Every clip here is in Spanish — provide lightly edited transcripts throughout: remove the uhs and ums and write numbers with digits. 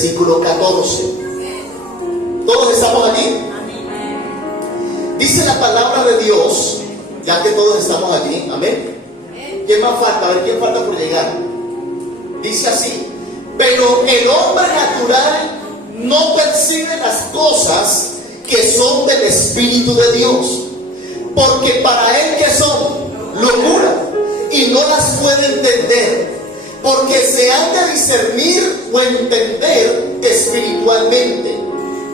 versículo 14. ¿Todos estamos aquí? Dice la palabra de Dios, ya que todos estamos aquí, amén. ¿Quién más falta? A ver, ¿quién falta por llegar? Dice así: pero el hombre natural no percibe las cosas que son del Espíritu de Dios, porque para él que son locura, y no las puede entender, porque se han de discernir o entender espiritualmente.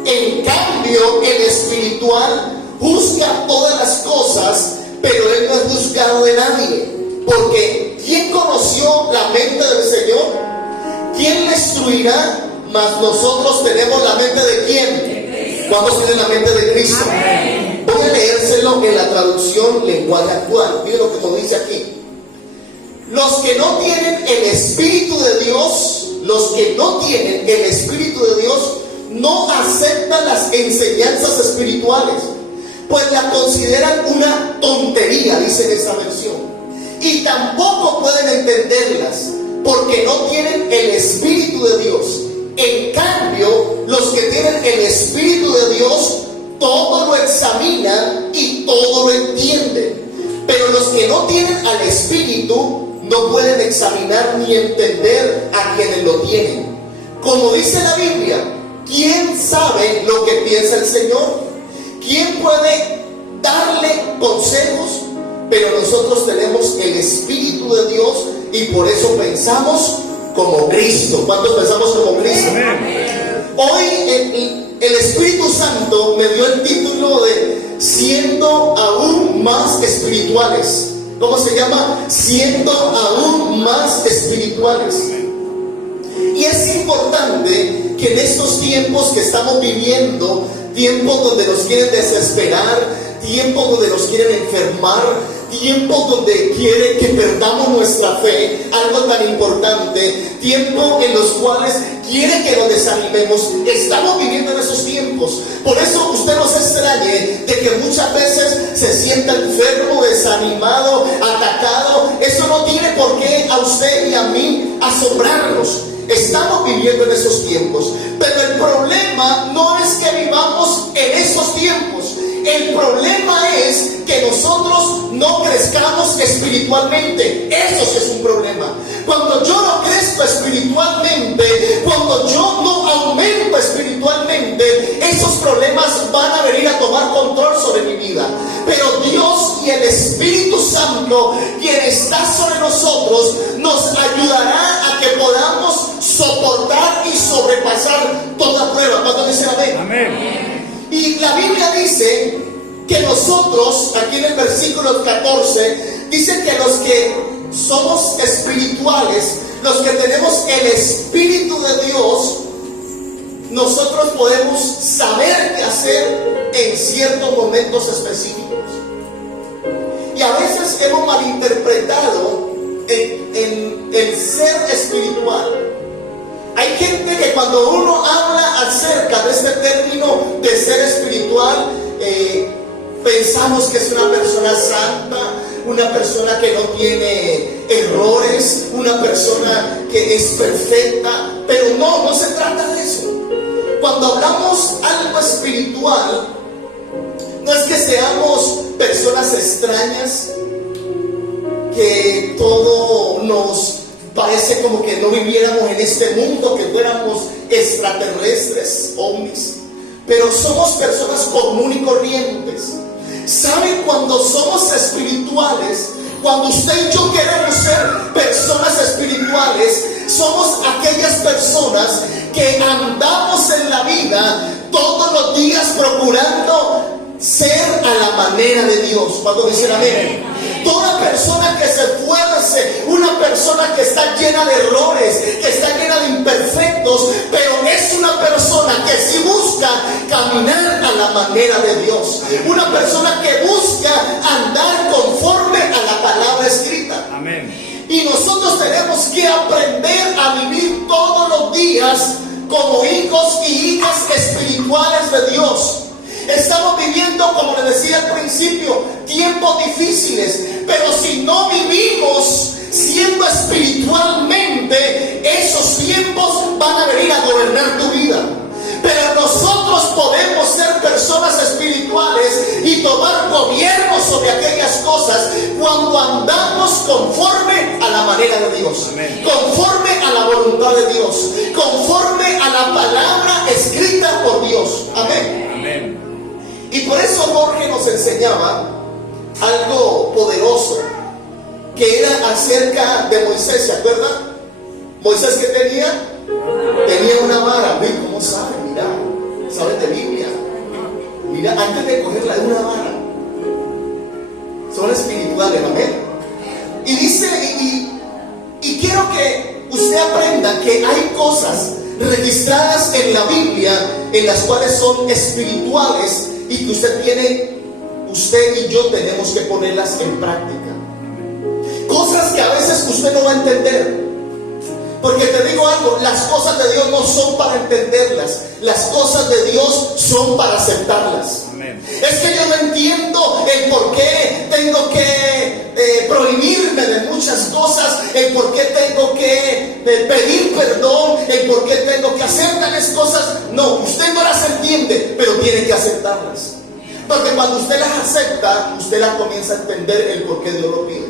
En cambio, el espiritual juzga todas las cosas, pero él no es juzgado de nadie. Porque ¿quién conoció la mente del Señor? ¿Quién le instruirá? Mas nosotros tenemos la mente ¿de quién? ¿Cuántos tienen la mente de Cristo? Amén. Voy a leérselo en la traducción lenguaje actual. Miren lo que nos dice aquí. Los que no tienen el Espíritu de Dios, los que no tienen el Espíritu de Dios, no aceptan las enseñanzas espirituales, pues las consideran una tontería, dice en esta versión. Y tampoco pueden entenderlas, porque no tienen el Espíritu de Dios. En cambio, los que tienen el Espíritu de Dios, todo lo examinan y todo lo entienden. Pero los que no tienen al Espíritu no pueden examinar ni entender a quienes lo tienen. Como dice la Biblia, ¿quién sabe lo que piensa el Señor? ¿Quién puede darle consejos? Pero nosotros tenemos el Espíritu de Dios y por eso pensamos como Cristo. ¿Cuántos pensamos como Cristo? Hoy el Espíritu Santo me dio el título de siendo aún más espirituales. ¿Cómo se llama? Siendo aún más espirituales. Y es importante que en estos tiempos que estamos viviendo, tiempos donde nos quieren desesperar, tiempos donde nos quieren enfermar, tiempos donde quieren que perdamos nuestra fe, algo tan importante, tiempos en los cuales quiere que nos desanimemos. Estamos viviendo en esos tiempos. Por eso usted no se extrañe de que muchas veces se sienta enfermo, desanimado, atacado. Eso no tiene por qué a usted y a mí asombrarnos. Estamos viviendo en esos tiempos, pero el problema no es que vivamos en esos tiempos. El problema es que nosotros no crezcamos espiritualmente. Eso sí es un problema. Cuando yo no crezco espiritualmente, cuando yo no aumento espiritualmente, esos problemas van a venir a tomar control sobre mi vida. Pero Dios y el Espíritu Santo, quien está sobre nosotros, nos ayudará a que podamos soportar y sobrepasar toda prueba. ¿Cuántos dicen amén? Amén. Y la Biblia dice que nosotros, aquí en el versículo 14, dice que los que somos espirituales, los que tenemos el Espíritu de Dios, nosotros podemos saber qué hacer en ciertos momentos específicos. Y a veces hemos malinterpretado el ser espiritual. Hay gente que cuando uno habla acerca de este término de ser espiritual, pensamos que es una persona santa, una persona que no tiene errores, una persona que es perfecta, pero no se trata de eso. Cuando hablamos algo espiritual, no es que seamos personas extrañas, que todo nos parece como que no viviéramos en este mundo, que fuéramos extraterrestres, ovnis, pero somos personas comunes y corrientes. ¿Saben? Cuando somos espirituales, cuando usted y yo queremos ser personas espirituales, somos aquellas personas que andamos en la vida todos los días procurando ser a la manera de Dios. ¿Cuándo dicen amén? Toda persona que se esfuerce, una persona que está llena de errores, que está llena de imperfectos, pero es una persona que sí busca caminar a la manera de Dios, una persona que busca andar conforme a la palabra escrita. Amén. Y nosotros tenemos que aprender a vivir todos los días como hijos y hijas espirituales de Dios. Estamos viviendo, como les decía al principio, tiempos difíciles, pero si no vivimos siendo espiritualmente, esos tiempos van a venir a gobernar tu vida. Pero nosotros podemos ser personas espirituales y tomar gobierno sobre aquellas cosas cuando andamos conforme a la manera de Dios. Amén. Conforme a la voluntad de Dios, conforme a la palabra escrita por Dios. Amén. Amén. Y por eso Jorge nos enseñaba algo poderoso, que era acerca de Moisés. ¿Se acuerdan? Moisés, ¿qué tenía? Tenía una vara. Ven, ¿cómo sabe? Mira, ¿sabes de Biblia? Mira, antes de cogerla de una vara. Son espirituales, amén. Y dice, y quiero que usted aprenda que hay cosas registradas en la Biblia en las cuales son espirituales y que usted y yo tenemos que ponerlas en práctica. Cosas que a veces usted no va a entender. Porque te digo algo, las cosas de Dios no son para entenderlas, las cosas de Dios son para aceptarlas. Amén. Es que yo no entiendo el por qué tengo que prohibirme de muchas cosas, el por qué tengo que pedir perdón, el por qué tengo que hacer tales cosas. No, usted no las entiende, pero tiene que aceptarlas. Porque cuando usted las acepta, usted las comienza a entender el por qué Dios lo pide.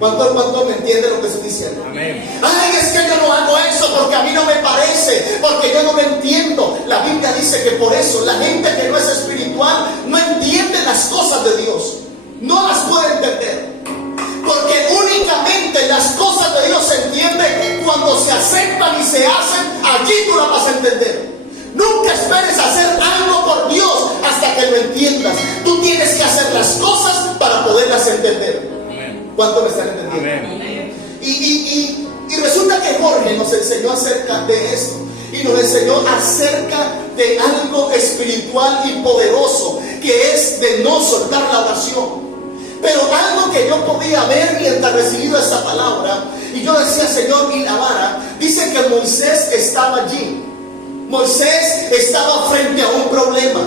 ¿Cuánto me entiende lo que estoy diciendo? Amén. Ay, es que yo no hago eso porque a mí no me parece, porque yo no lo entiendo. La Biblia dice que por eso la gente que no es espiritual no entiende las cosas de Dios, no las puede entender. Porque únicamente las cosas de Dios se entienden cuando se aceptan y se hacen. Allí tú las vas a entender. Nunca esperes hacer algo por Dios hasta que lo entiendas. Tú tienes que hacer las cosas para poderlas entender. ¿Cuánto me están entendiendo? Amén. Y resulta que Jorge nos enseñó acerca de esto. Y nos enseñó acerca de algo espiritual y poderoso, que es de no soltar la oración. Pero algo que yo podía ver mientras recibía esa palabra, y yo decía, Señor, y la vara, dice que Moisés estaba allí. Moisés estaba frente a un problema.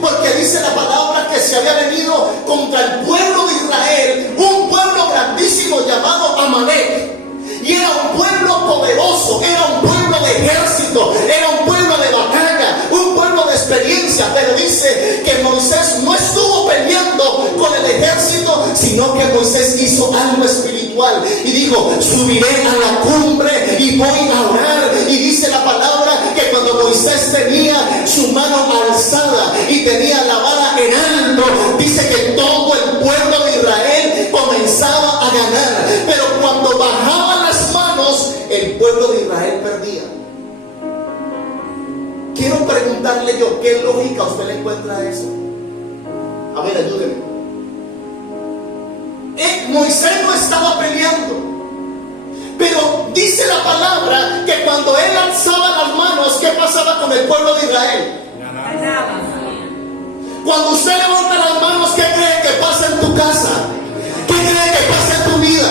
Porque dice la palabra que se había venido contra el pueblo de Israel, un pueblo grandísimo llamado Amalek. Y era un pueblo poderoso, era un pueblo de ejército, era un pueblo de batalla, un pueblo de experiencia. Pero dice que Moisés no estuvo peleando con el ejército, sino que Moisés hizo algo espiritual. Y dijo, subiré a la cumbre y voy a orar. Y dice la palabra que cuando Moisés tenía su mano alzada y tenía la vara en alto, dice que todo el pueblo de Israel comenzaba a ganar. Pero cuando bajaban las manos, el pueblo de Israel perdía. Quiero preguntarle yo, ¿qué lógica usted le encuentra a eso? A ver, ayúdeme. Moisés no estaba peleando, pero dice la palabra que cuando él alzaba las manos, ¿qué pasaba con el pueblo de Israel? Ganaba. Cuando usted levanta las manos, ¿qué cree que pasa en tu casa? ¿Qué cree que pasa en tu vida?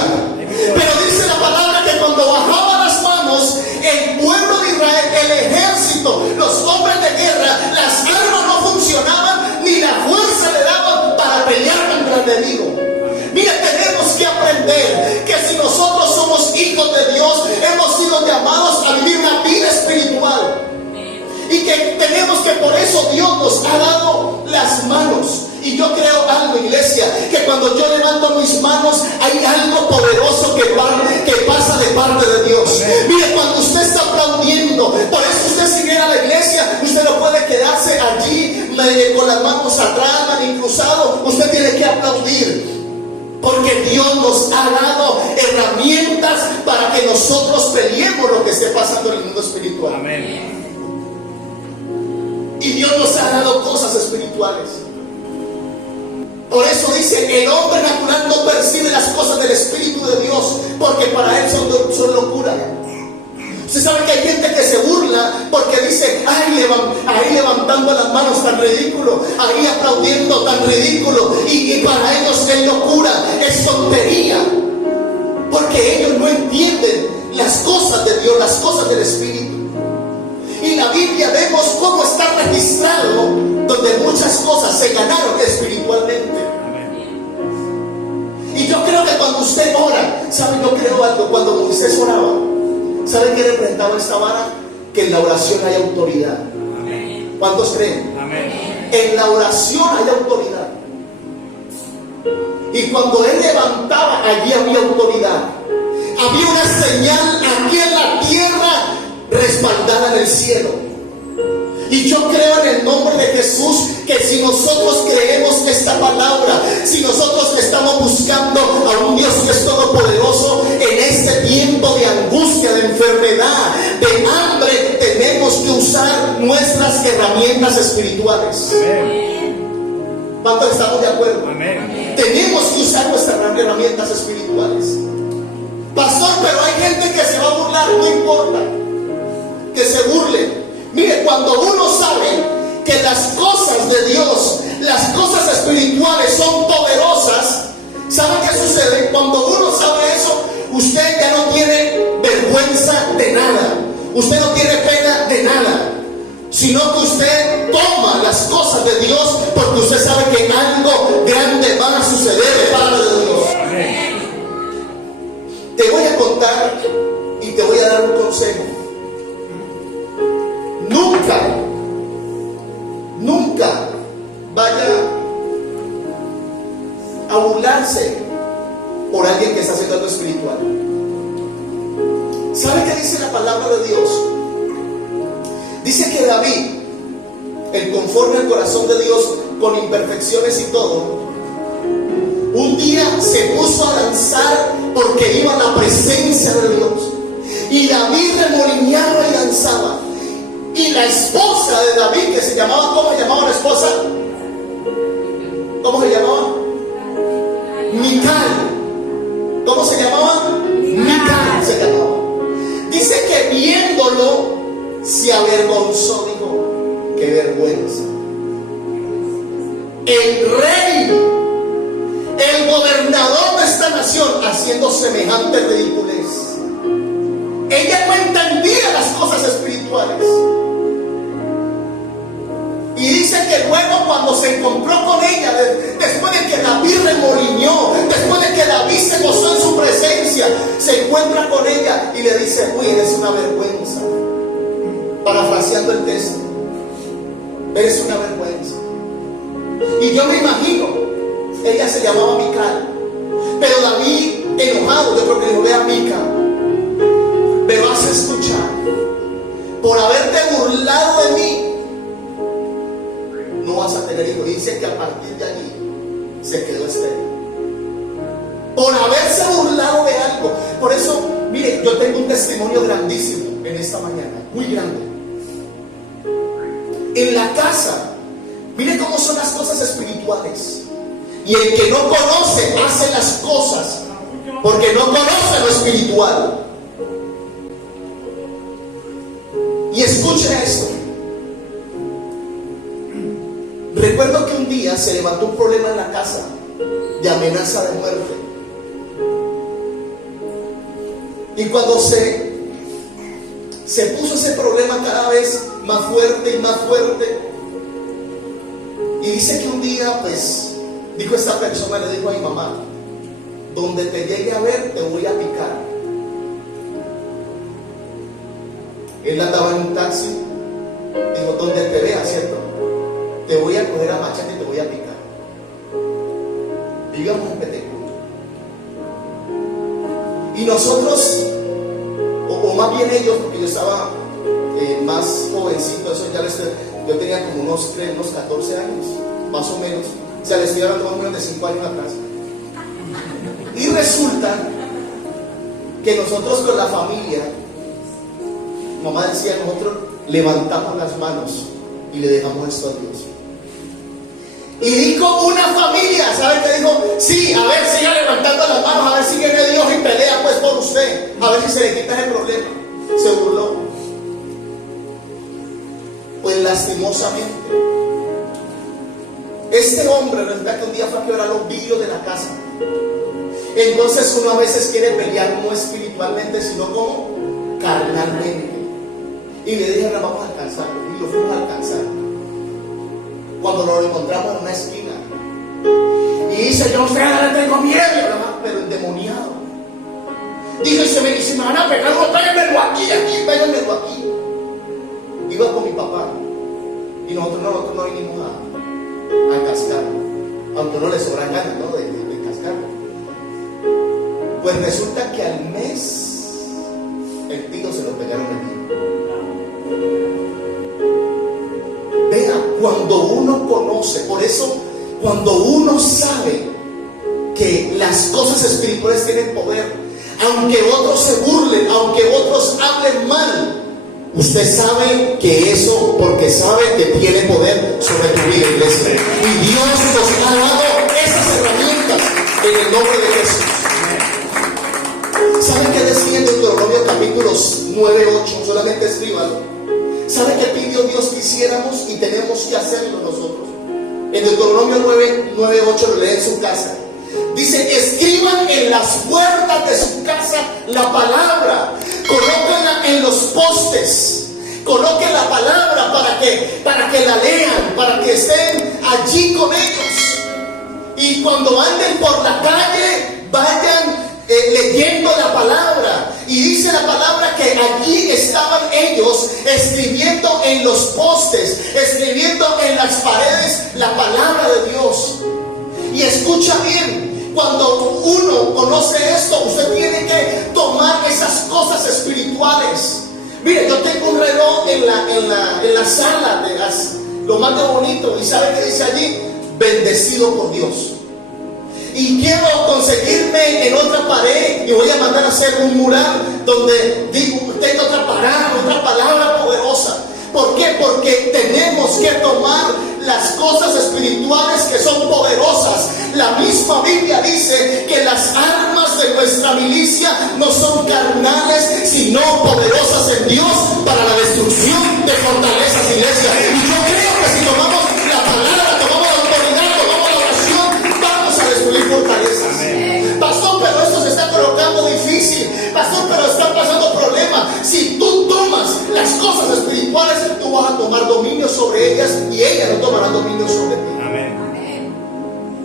Pero dice la palabra que cuando bajaba las manos, el pueblo de Israel, el ejército, los hombres de guerra, las armas no funcionaban, ni la fuerza le daban para pelear contra el enemigo. Mira, tenemos que aprender que si nosotros somos hijos de Dios, hemos sido llamados a vivir una vida espiritual. Y que tenemos que, por eso Dios nos ha dado las manos. Y yo creo algo, iglesia, que cuando yo levanto mis manos, hay algo poderoso que pasa de parte de Dios. Mire, cuando usted está aplaudiendo, por eso usted, si viene a la iglesia, usted no puede quedarse allí con las manos atrás, manos cruzadas. Usted tiene que aplaudir. Porque Dios nos ha dado herramientas para que nosotros peleemos lo que esté pasando en el mundo espiritual. Amén. Y Dios nos ha dado cosas espirituales. Por eso dice, el hombre natural no percibe las cosas del Espíritu de Dios, porque para él son locura. Usted sabe que hay gente que se burla porque dice, ahí levantando las manos tan ridículo, ahí aplaudiendo tan ridículo, y para ellos es locura, es tontería, porque ellos no entienden las cosas de Dios, las cosas del Espíritu. Y la Biblia vemos cómo está registrado, donde muchas cosas se ganaron espiritualmente. Y yo creo creo que cuando usted ora, ¿sabe? Yo creo algo. Cuando Moisés oraba, ¿sabe qué representaba esta vara? Que en la oración hay autoridad. Amén. ¿Cuántos creen? Amén. En la oración hay autoridad. Y cuando él levantaba, allí había autoridad. Había una señal aquí en la tierra respaldada en el cielo. Y yo creo en el nombre de Jesús que si nosotros creemos esta palabra, si nosotros estamos buscando a un Dios que es todopoderoso, en este tiempo de angustia, de enfermedad, de hambre, tenemos que usar nuestras herramientas espirituales. Amén. ¿Cuántos estamos de acuerdo? Amén. Tenemos que usar nuestras herramientas espirituales. Pastor, pero hay gente que se va a burlar. No importa que se burle. Mire, cuando uno sabe que las cosas de Dios, las cosas espirituales son poderosas, ¿sabe qué sucede? Cuando uno sabe eso, usted ya no tiene vergüenza de nada. Usted no tiene pena de nada, sino que usted toma las cosas de Dios porque usted sabe que algo grande va a suceder de parte de Dios. Amén. Te voy a contar y te voy a dar un consejo. Nunca vaya a burlarse por alguien que está haciendo algo espiritual. ¿Sabe qué dice la palabra de Dios? Dice que David, el conforme al corazón de Dios, con imperfecciones y todo, un día se puso a danzar porque iba a la presencia de Dios. Y David remolineaba y danzaba. Y la esposa de David, que se llamaba, ¿cómo se llamaba la esposa? ¿Cómo se llamaba? Mical. ¿Cómo se llamaba? Mical se llamaba. Dice que viéndolo se avergonzó, dijo, qué vergüenza. El rey, el gobernador de esta nación, haciendo semejante ridiculez. Ella no entendía las cosas espirituales. Y dice que luego cuando se encontró con ella, después de que David remolineó, después de que David se gozó en su presencia, se encuentra con ella y le dice, uy, eres una vergüenza. Parafraseando el texto, eres una vergüenza. Y yo me imagino, ella se llamaba Mical, pero David, enojado, yo creo que le dijo, vea Mica, me vas a escuchar, por haberte burlado de mí, no vas a tener hijos. Y dice que a partir de allí se quedó estéril, por haberse burlado de algo. Por eso, mire, yo tengo un testimonio grandísimo en esta mañana, muy grande. En la casa, mire cómo son las cosas espirituales. Y el que no conoce hace las cosas porque no conoce lo espiritual. Y escuchen esto. Recuerdo que un día se levantó un problema en la casa de amenaza de muerte. Y cuando se puso ese problema cada vez más fuerte y más fuerte, y dice que un día, pues, dijo esta persona, le dijo a mi mamá, donde te llegue a ver te voy a picar. Él andaba en un taxi, dijo, donde te vea, ¿cierto? Te voy a coger a machete y te voy a picar. Vivíamos en Petecú. Y nosotros, o más bien ellos, porque yo estaba más jovencito, eso ya yo tenía como unos 14 años, más o menos. O sea, les estoy hablando más o menos de 5 años atrás. Y resulta que nosotros con la familia, mamá decía, nosotros levantamos las manos y le dejamos esto a Dios. Y dijo una familia, ¿sabe qué dijo? Sí, a ver, siga levantando las manos, a ver si viene Dios y pelea pues por usted, a ver si se le quita ese problema. Se burló. Pues lastimosamente, este hombre resulta que un día fue a quebrar los vidrios de la casa. Entonces uno a veces quiere pelear no espiritualmente, sino como carnalmente. Y le dije, vamos a alcanzar. Y lo fuimos a alcanzar. Cuando nos encontramos en una esquina, y dice, yo a usted no le tengo miedo, pero endemoniado. Dijo, y se me van a pegar, no, péguenmelo aquí, péguenmelo aquí. Iba con mi papá y nosotros no vinimos a cascar, aunque no le sobran ganas, ¿no? de cascarlo. Pues resulta que al mes el tiro se lo pegaron aquí. Vea, cuando uno conoce, por eso cuando uno sabe que las cosas espirituales tienen poder, aunque otros se burlen, aunque otros hablen mal, usted sabe que eso, porque sabe que tiene poder sobre tu vida, iglesia. Y Dios nos ha dado esas herramientas en el nombre de Jesús. ¿Sabe qué decía en Deuteronomio capítulos 9, 8? Solamente escríbalo. ¿Sabe qué pidió Dios que hiciéramos y tenemos que hacerlo nosotros? En Deuteronomio 9, 8 lo lee en su casa. Dice, escriban en las puertas de su casa la palabra, colóquenla en los postes, coloquen la palabra para que la lean, para que estén allí con ellos. Y cuando anden por la calle, vayan leyendo la palabra. Y dice la palabra que allí estaban ellos escribiendo en los postes, escribiendo en las paredes la palabra de Dios. Y escucha bien, cuando uno conoce esto, usted tiene que tomar esas cosas espirituales. Mire, yo tengo un reloj en la sala de lo más de bonito, y ¿sabe qué dice allí? Bendecido por Dios. Y quiero conseguirme en otra pared y voy a mandar a hacer un mural donde tenga otra palabra poderosa. ¿Por qué? Porque tenemos que tomar las cosas espirituales que son poderosas. La misma Biblia dice que las armas de nuestra milicia no son carnales, sino poderosas en Dios para la destrucción de fortalezas, iglesia. Y yo creo que si tomamos la palabra, tomamos la autoridad, tomamos la oración, vamos a destruir fortalezas. Amén. Pastor, pero esto se está colocando difícil. Pastor, pero están pasando problemas. Si tú tomas las cosas espirituales, tú vas a tomar dominio sobre ellas y ellas no tomarán dominio sobre ti. Amén.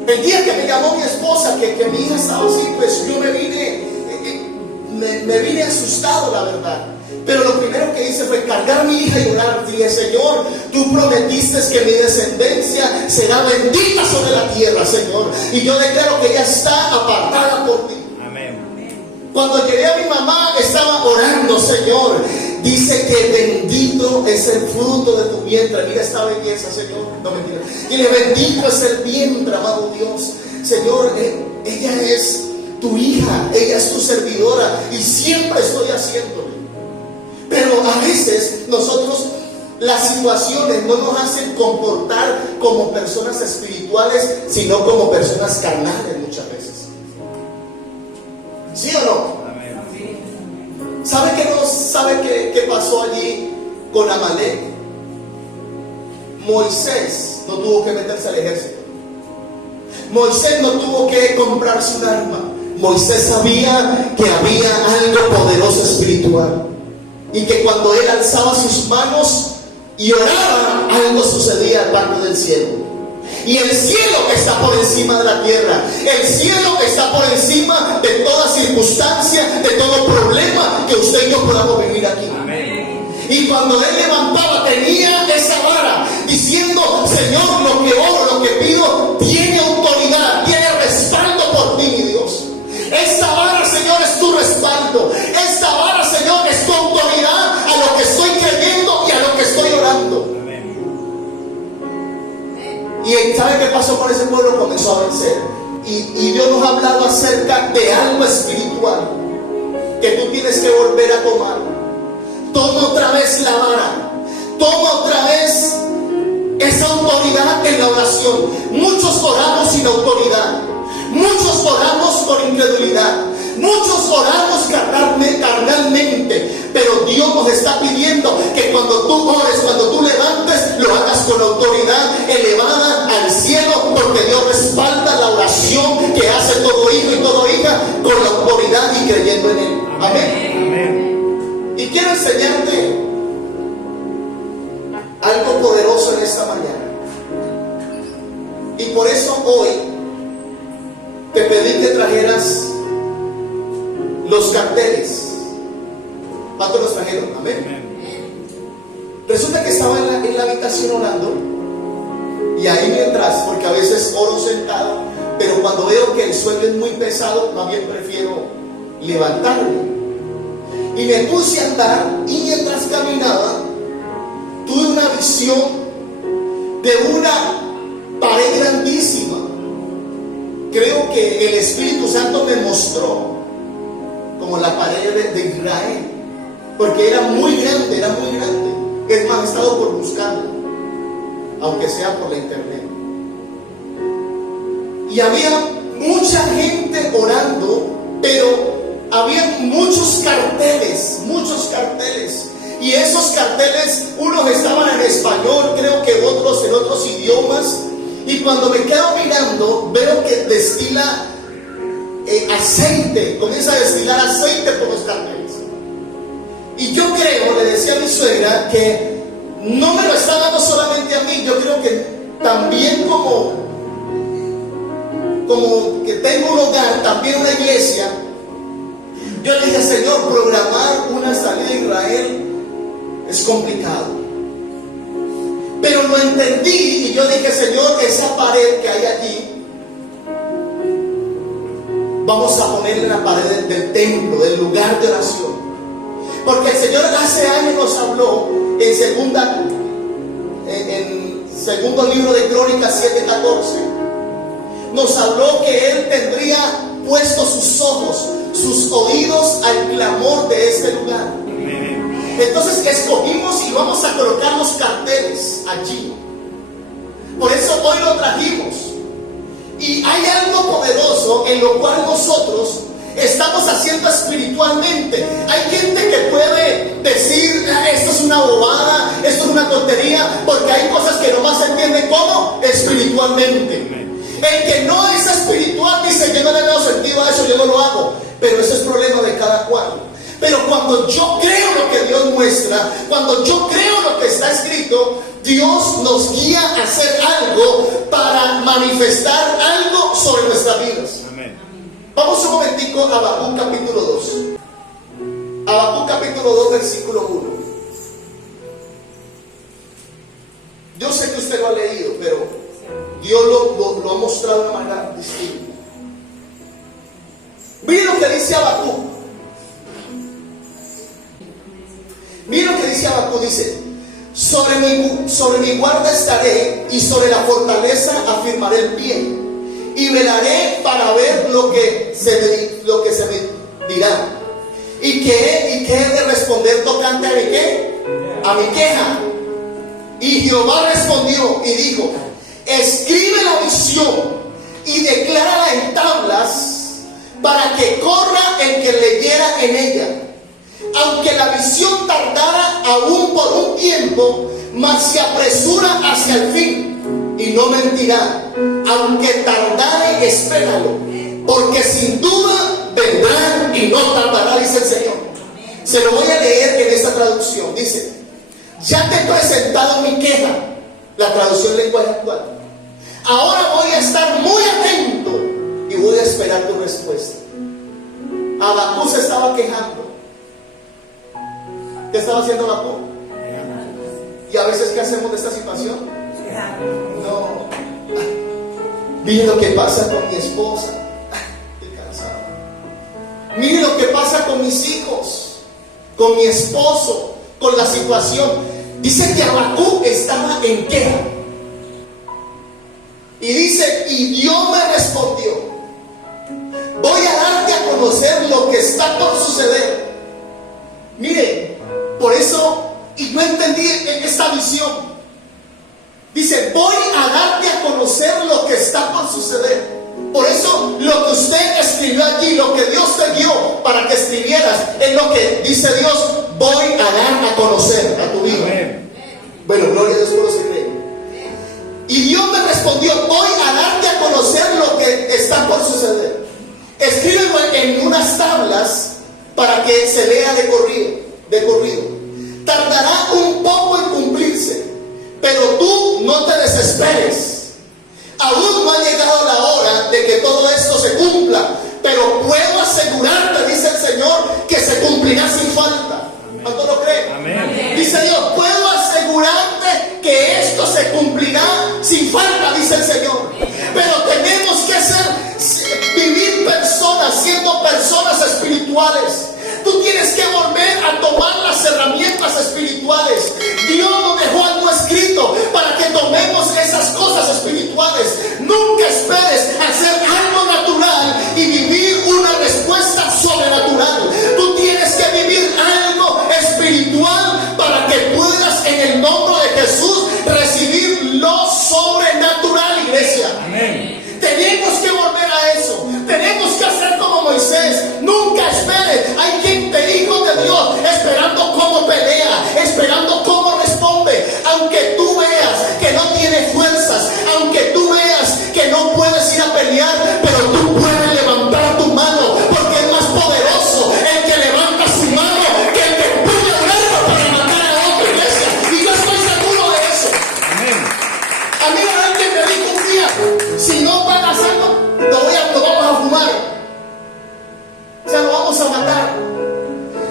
El día que me llamó mi esposa, que mi hija estaba así, pues yo me vine asustado, la verdad. Pero lo primero que hice fue cargar a mi hija y orar. Dije, Señor, tú prometiste que mi descendencia será bendita sobre la tierra, Señor. Y yo declaro que ella está apartada por ti. Cuando llegué a mi mamá, estaba orando, Señor. Dice que bendito es el fruto de tu vientre. Mira esta belleza, Señor. No mentira. Dile, bendito es el vientre, amado Dios. Señor, ella es tu hija, ella es tu servidora y siempre estoy haciéndolo. Pero a veces nosotros, las situaciones no nos hacen comportar como personas espirituales, sino como personas carnales muchas veces. ¿Sí o no? ¿Sabe qué pasó allí con Amalek? Moisés no tuvo que meterse al ejército. Moisés no tuvo que comprarse un arma. Moisés sabía que había algo poderoso espiritual y que cuando él alzaba sus manos y oraba, algo sucedía de parte del cielo. Y el cielo está por encima de la tierra. El cielo está por encima de toda circunstancia, de todo problema que usted y yo podamos vivir aquí. Amén. Y cuando él levantaba, tenía esa vara diciendo, Señor, lo que oro, lo que pido, tiene autoridad, tiene respaldo por ti, mi Dios. Esta vara, Señor, es tu respaldo. Esta vara, Señor, es tu autoridad a lo que estoy creyendo y a lo que estoy orando. Y ¿sabe qué pasó con ese pueblo? Comenzó a vencer. Y Dios nos ha hablado acerca de algo espiritual que tú tienes que volver a tomar. Toma otra vez la vara. Toma otra vez esa autoridad en la oración. Muchos oramos sin autoridad. Muchos oramos por incredulidad. Muchos oramos carnalmente. Pero Dios nos está pidiendo que cuando tú ores, cuando tú levantes, lo hagas con autoridad elevada al cielo, porque Dios respalda la oración que hace todo hijo y toda hija con la autoridad y creyendo en Él. Amén. Amén. Y quiero enseñarte algo poderoso en esta mañana. Y por eso hoy te pedí que trajeras los carteles. ¿Cuántos los trajeron? Amén. Resulta que estaba en la habitación orando, y ahí mientras, porque a veces oro sentado, pero cuando veo que el sueño es muy pesado, más bien prefiero levantarme. Y me puse a andar, y mientras caminaba, tuve una visión de una pared grandísima. Creo que el Espíritu Santo me mostró como la pared de Israel, porque era muy grande, era muy grande. Es más, he estado por buscarla, aunque sea por la internet. Y había mucha gente orando, pero había muchos carteles. Y esos carteles, unos estaban en español, creo que otros en otros idiomas. Y cuando me quedo mirando, veo que destila aceite, comienza a destilar aceite por los carteles. Y yo creo, le decía a mi suegra, que no me lo está dando solamente a mí. Yo creo que también como que tengo un hogar, también una iglesia. Yo le dije, Señor, programar una salida a Israel es complicado. Pero lo entendí y yo dije, Señor, esa pared que hay allí, vamos a ponerle en la pared del templo, del lugar de oración. Porque el Señor hace años nos habló en segundo libro de Crónicas 7:14. Nos habló que Él tendría puestos sus ojos, sus oídos al clamor de este lugar. Entonces escogimos y vamos a colocar los carteles allí. Por eso hoy lo trajimos. Y hay algo poderoso en lo cual nosotros estamos haciendo espiritualmente. Hay gente que puede decir, esto es una bobada, esto es una tontería, porque hay cosas que nomás se entienden como espiritualmente. El que no es espiritual dice, yo no le veo sentido a eso, yo no lo hago. Pero ese es problema de cada cual. Pero cuando yo creo lo que Dios muestra, cuando yo creo lo que está escrito, Dios nos guía a hacer algo para manifestar algo sobre nuestras vidas. Amén. Vamos un momentico a Habacuc capítulo 2. Habacuc capítulo 2 versículo 1. Yo sé que usted lo ha leído, pero Dios lo ha mostrado de una manera distinta. Mira lo que dice Habacuc. Mira lo que dice Habacuc, dice: sobre mi guarda estaré, y sobre la fortaleza afirmaré el pie, y velaré para ver lo que se me dirá, y que he de responder tocante a mi ¿qué? A mi queja. Y Jehová respondió y dijo: escribe la visión y declárala en tablas, para que corra el que leyera en ella. Aunque la visión tardara aún por un tiempo, mas se apresura hacia el fin, y no mentirá. Aunque tardare, espéralo, porque sin duda vendrá y no tardará, dice el Señor. Se lo voy a leer en esta traducción. Dice: ya te he presentado mi queja, la traducción lenguaje actual. Ahora voy a estar muy atento y voy a esperar tu respuesta. Habacuc se estaba quejando. ¿Qué estaba haciendo Habacuc? Y a veces, ¿qué hacemos de esta situación? No. Mire lo que pasa con mi esposa. Estoy cansado. Mire lo que pasa con mis hijos, con mi esposo, con la situación. Dice que Habacuc estaba en queja. Y dice: y Dios me respondió: voy a darte a conocer lo que está por suceder. Mire, por eso, y yo entendí esta visión. Dice: voy a darte a conocer lo que está por suceder. Por eso, lo que usted escribió allí, lo que Dios te dio para que escribieras, es lo que dice Dios: voy a dar a conocer a tu vida. Amén. Bueno, gloria a Dios por los que creen. Y Dios me respondió: voy a darte a conocer lo que está por suceder. Escríbelo en unas tablas para que se lea de corrido. Tardará un poco en cumplirse, pero tú no te desesperes. Aún no ha llegado la hora de que todo esto se cumpla, pero puedo asegurarte, dice el Señor, Señor que se cumplirá sin falta. ¿Cuánto lo cree? Amén. Dice Dios, puedo asegurarte que esto se cumplirá sin falta, dice el Señor. Pero tenemos que vivir personas, siendo personas espirituales. Tú tienes que volver a tomar las herramientas espirituales. Dios nos dejó algo escrito para que tomemos esas cosas espirituales. Nunca esperes hacer algo natural y vivir una respuesta sobrenatural. Tú tienes que vivir algo espiritual para que puedas en el nombre de Jesús recibir lo sobrenatural, iglesia. Amén. Tenemos que volver a eso. Tenemos que hacer como Moisés. Nunca esperes. Hay gente, hijo de Dios, esperando cómo pelea, esperando cómo responde. Aunque tú veas que no tiene fuerzas, aunque tú veas que no puedes ir a pelear, pero tú puedes levantar tu mano, porque es más poderoso el que levanta su mano que el que puede hablar para matar a otra, iglesia. Y yo estoy seguro de eso. Amén. A mí alguien me dijo un día, si no pagas algo, lo vamos a fumar. O sea, lo vamos a matar.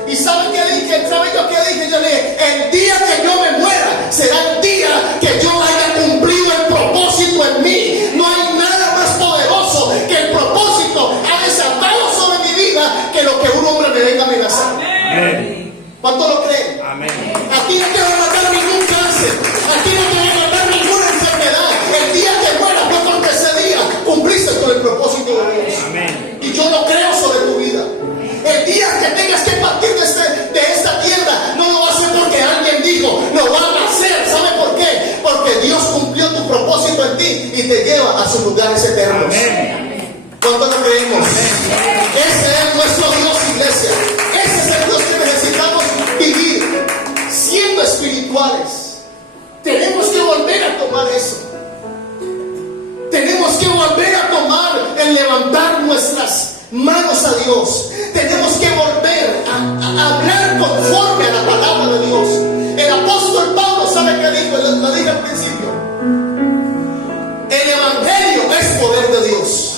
¿Y saben qué dije? ¿Saben yo qué dije? Yo le dije, el día que yo me muera será el día que yo haya cumplido el propósito en mí. No hay nada más poderoso que el propósito ha desatado sobre mi vida que lo que un hombre me venga a amenazar. Amén. ¿Cuánto lo creen? Amén. A ti no te va a matar ningún cáncer. A ti no te va a matar ninguna enfermedad. El día que mueras fue porque ese día cumpliste con el propósito de Dios. Amén. Y yo lo creo sobre tu vida. El día que tengas que partir de esta tierra, no lo va a hacer porque alguien dijo, lo van a hacer. ¿Sabe por qué? Porque Dios cumplió tu propósito en ti y te lleva a sus lugares eternos. Amén. ¿Cuánto lo creemos? Ese es nuestro Dios, iglesia. Ese es el Dios que necesitamos vivir, siendo espirituales. Tenemos que volver a tomar eso. Tenemos que volver a tomar el levantar nuestras manos a Dios. Tenemos que volver a hablar conforme a la palabra de Dios. El apóstol Pablo, ¿sabe qué dijo? Lo dije al principio. El evangelio es poder de Dios.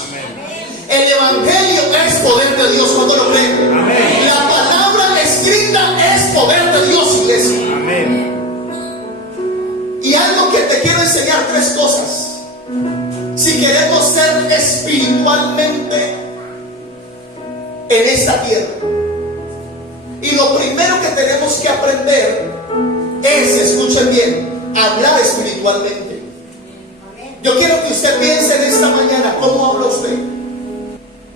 El evangelio es poder de Dios. ¿Cuándo lo creen? Amén. La palabra escrita es poder de Dios, iglesia. Amén. Y algo que te quiero enseñar, 3 cosas. Si queremos ser espiritualmente en esta tierra, y lo primero que tenemos que aprender es, escuchen bien, hablar espiritualmente. Yo quiero que usted piense en esta mañana, ¿cómo habla usted?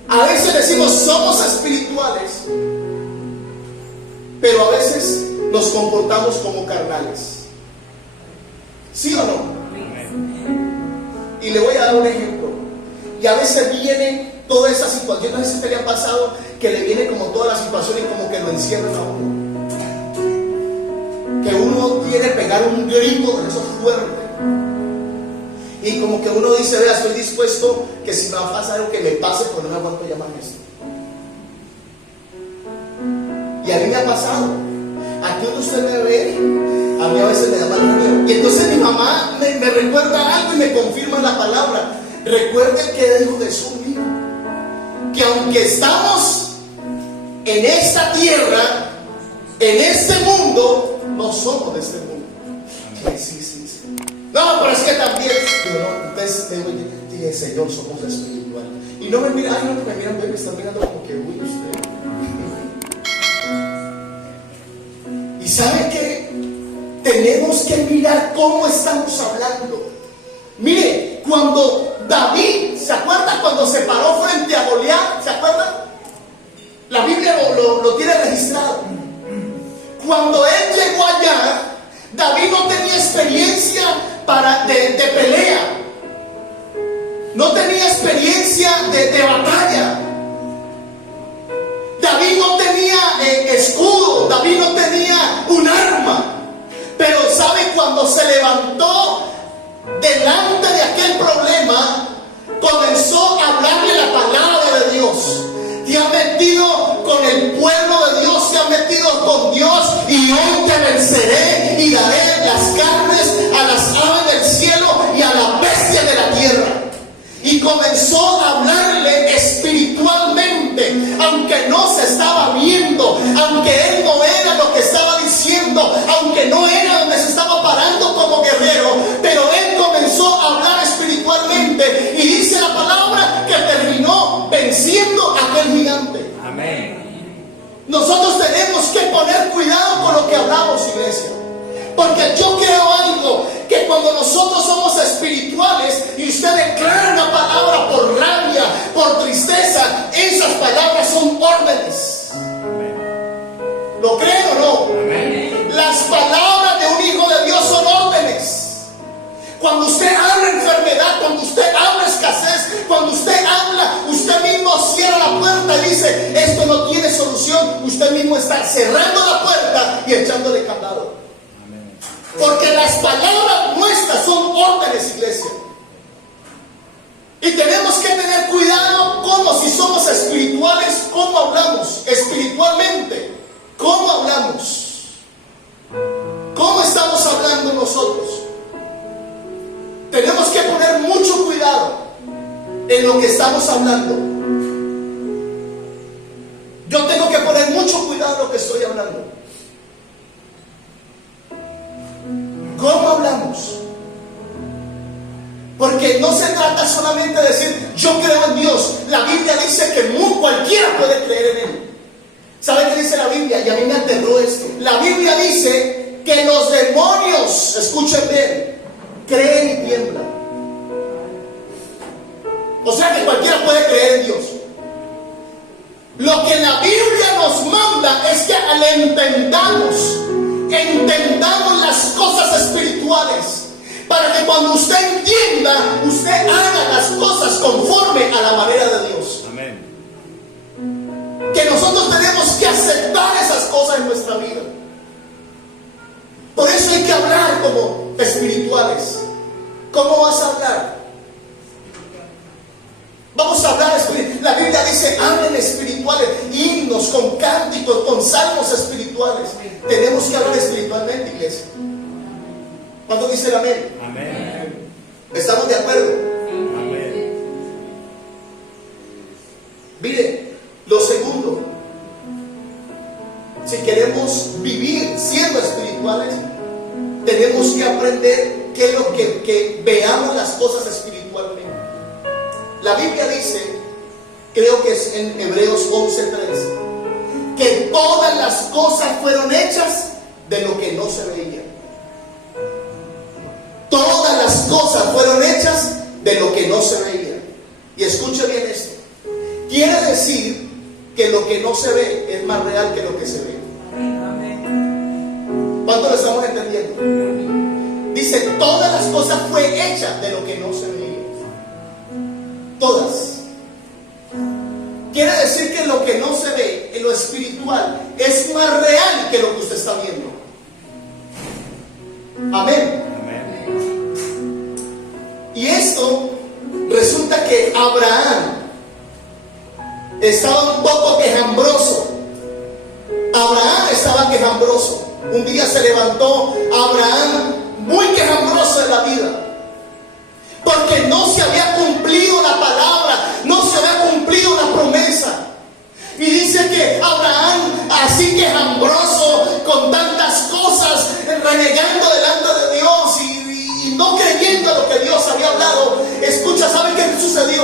A veces decimos somos espirituales, pero a veces nos comportamos como carnales. ¿Sí o no? Y le voy a dar un ejemplo. Y a veces viene toda esa situación, no sé si usted le ha pasado, que le viene como toda la situación y como que lo encierran a uno. Que uno quiere pegar un grito de eso fuerte. Y como que uno dice, vea, estoy dispuesto que si me va a pasar algo que me pase, pues no me aguanto llamar esto. Y a mí me ha pasado. Aquí donde usted me ve, a mí a veces me da mal genio. Y entonces mi mamá me recuerda algo y me confirma la palabra. Recuerde que dijo Jesús mío, que aunque estamos en esta tierra, en este mundo, no somos de este mundo. Sí. No, pero es que también, yo no, entonces dije, Señor, somos espirituales. Y no me miran, ay, no me miran, me están mirando como que, uy, usted. Y ¿sabe qué? Tenemos que mirar cómo estamos hablando. Mire, cuando David, ¿se acuerda cuando se paró frente a Goliat? ¿Se acuerdan? La Biblia lo tiene registrado. Cuando él llegó allá, David no tenía experiencia de pelea. No tenía experiencia de batalla. David no tenía escudo. David no tenía un arma. Pero ¿sabe? Cuando se levantó delante de aquel problema, comenzó a hablarle la palabra de Dios. Te has metido con el pueblo de Dios, te has metido con Dios, y hoy te venceré y daré las carnes a las aves del cielo y a las bestias de la tierra. Y comenzó a hablarle espiritualmente espiritualmente, aunque no se estaba viendo, aunque él no era lo que estaba diciendo, aunque no era donde se estaba parando como guerrero, pero él comenzó a hablar espiritualmente y dice la palabra que terminó venciendo a aquel gigante. Amén. Nosotros tenemos que poner cuidado con lo que hablamos, iglesia. Porque yo creo algo, que cuando nosotros somos espirituales y usted declara una palabra por rabia, por tristeza, esas palabras son órdenes. ¿Lo creen o no? Amén. Las palabras de un hijo de Dios son órdenes. Cuando usted habla enfermedad, cuando usted habla escasez, cuando usted habla, usted mismo cierra la puerta y dice, esto no tiene solución. Usted mismo está cerrando la puerta y echándole candado. Porque las palabras nuestras son órdenes, iglesia. Y tenemos que tener cuidado como si somos espirituales, cómo hablamos espiritualmente, cómo hablamos, cómo estamos hablando nosotros. Tenemos que poner mucho cuidado en lo que estamos hablando. Yo tengo que poner mucho cuidado en lo que estoy hablando. ¿Cómo hablamos? Porque no se trata solamente de decir, yo creo en Dios. La Biblia dice que cualquiera puede creer en Él. ¿Sabe qué dice la Biblia? Y a mí me aterró esto. La Biblia dice que los demonios, escuchen bien, creen y tiemblan. O sea que cualquiera puede creer en Dios. Lo que la Biblia nos manda es que entendamos las cosas espirituales, para que cuando usted entienda, usted haga las cosas conforme a la manera de Dios. Amén. Que nosotros tenemos que aceptar esas cosas en nuestra vida. Por eso hay que hablar como espirituales. ¿Cómo vas a hablar? Vamos a hablar espiritual. La Biblia dice, hablen espirituales, himnos, con cánticos, con salmos espirituales. Tenemos que hablar espiritualmente, iglesia. ¿Cuánto dice el amén? Amén. ¿Estamos de acuerdo? Amén. Mire, lo segundo, si queremos vivir siendo espirituales, tenemos que aprender que veamos las cosas espiritualmente. La Biblia dice, creo que es en Hebreos 11:3, que todas las cosas fueron hechas de lo que no se veía. Todas las cosas fueron hechas de lo que no se veía. Y escuche bien esto. Quiere decir que lo que no se ve es más real que lo que se ve. ¿Cuánto lo estamos entendiendo? Dice, todas las cosas fue hecha de lo que no se veía. Todas. Quiere decir que lo que no se ve en lo espiritual es más real que lo que usted está viendo. Amén. Y esto resulta que Abraham estaba un poco quejambroso. Abraham estaba quejambroso. Un día se levantó Abraham muy quejambroso de la vida, porque no se había cumplido la palabra, no se había cumplido la promesa. Y dice que Abraham, así quejambroso, con tantas cosas, renegando delante de Dios y no creyendo lo que Dios había hablado. Escucha, ¿sabe qué sucedió?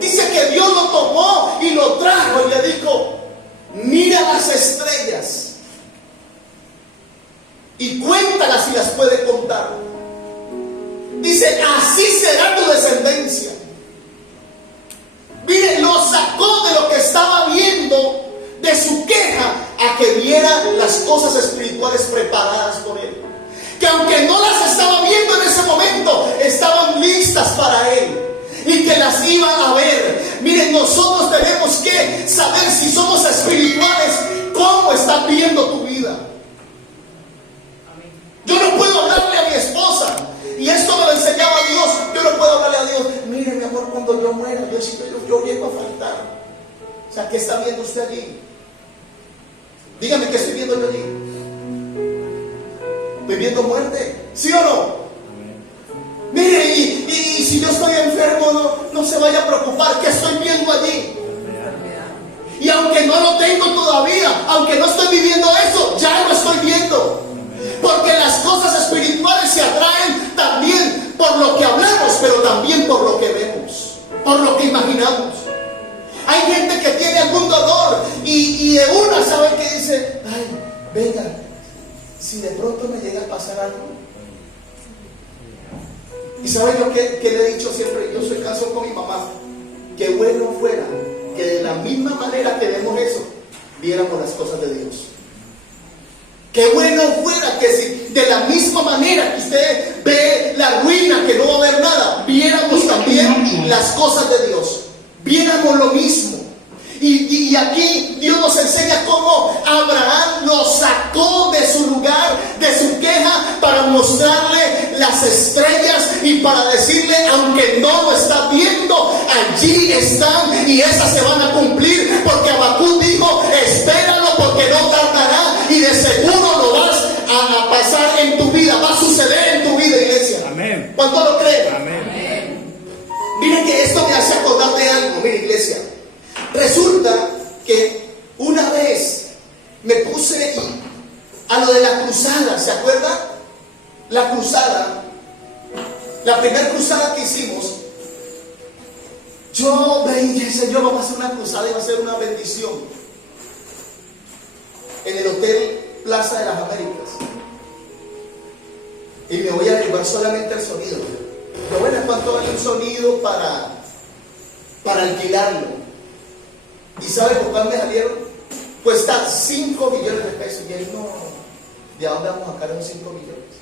Dice que Dios lo tomó y lo trajo y le dijo, mira las estrellas y cuéntalas si las puede contar. Dice, así será tu descendencia. Mire, lo sacó de lo que estaba viendo, de su queja, a que viera las cosas espirituales preparadas por él. Que aunque no las estaba viendo en ese momento, estaban listas para él. Y que las iban a ver. Miren, nosotros tenemos que saber si somos espirituales, cómo estás viendo tu vida. Yo no puedo hablarle a mi esposa, y esto me lo enseñaba Dios. Yo no puedo hablarle a Dios, mire mi amor, cuando yo muera, yo llego a faltar. O sea, ¿qué está viendo usted allí? Dígame, ¿qué estoy viendo yo allí? ¿Estoy viendo muerte? ¿Sí o no? Mire, y si yo estoy enfermo, no se vaya a preocupar. ¿Qué estoy viendo allí? aunque no lo tengo todavía, aunque no estoy viviendo eso, ya lo estoy viendo. Porque las cosas espirituales se atraen también por lo que hablamos, pero también por lo que vemos, por lo que imaginamos. Hay gente que tiene algún dolor y de una sabe que dice, ay, venga, si de pronto me llega a pasar algo. Y sabe yo que le he dicho siempre, yo soy cansado con mi mamá, que bueno fuera que de la misma manera que vemos eso, viéramos las cosas de Dios. Qué bueno fuera que si de la misma manera que usted ve la ruina, que no va a haber nada, viéramos también las cosas de Dios. Viéramos lo mismo. Y aquí Dios nos enseña cómo Abraham lo sacó de su lugar, de su queja, para mostrarle las estrellas y para decirle, aunque no lo está viendo, allí están y esas se van a cumplir, porque Habacuc dijo, espéralo porque no tardará y de seguro lo vas a pasar en tu vida, va a suceder en tu vida, iglesia. Amén. ¿Cuánto lo creen? Amén. Miren que esto me hace acordar de algo, mire, iglesia. Resulta que una vez me puse a lo de la cruzada, ¿se acuerdan? La cruzada, la primera cruzada que hicimos, yo veía, Señor, vamos a hacer una cruzada y va a ser una bendición. En el Hotel Plaza de las Américas. Y me voy a llevar solamente el sonido. Pero bueno, ¿cuánto vale un sonido para alquilarlo? ¿Y sabe por cuál me salieron? Cuesta 5 millones de pesos. Y ahí no, ¿de dónde vamos a sacar esos 5 millones?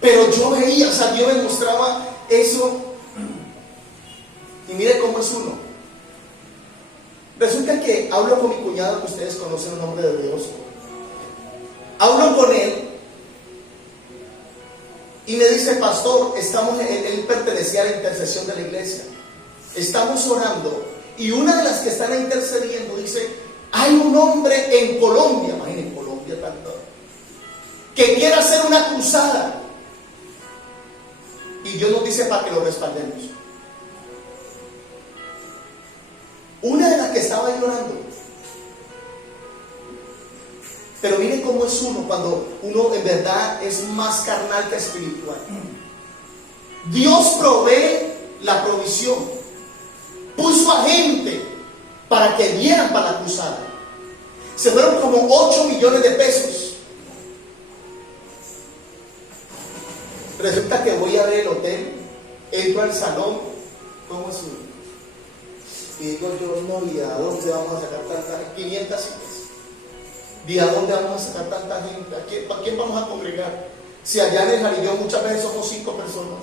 Pero yo veía, o sea, Dios me mostraba eso. Y mire cómo es uno. Resulta que hablo con mi cuñado, que ustedes conocen el nombre de Dios. Hablo con él. Y me dice, pastor, él pertenecía a la intercesión de la iglesia. Estamos orando. Y una de las que están intercediendo dice, hay un hombre en Colombia, imaginen Colombia tanto, que quiere hacer una cruzada. Y Dios nos dice para que lo respaldemos. Una de las que estaba llorando. Pero miren cómo es uno cuando uno en verdad es más carnal que espiritual. Dios provee la provisión. Puso a gente para que dieran para la cruzada. Se fueron como 8 millones de pesos. Resulta que voy a ver el hotel, entro al salón, ¿cómo es uno? Y digo yo, no, ¿y a dónde vamos a sacar tanta gente? 500 sillas. ¿Y a dónde vamos a sacar tanta gente? ¿A quién vamos a congregar? Si allá en el Jarillón muchas veces somos 5 personas.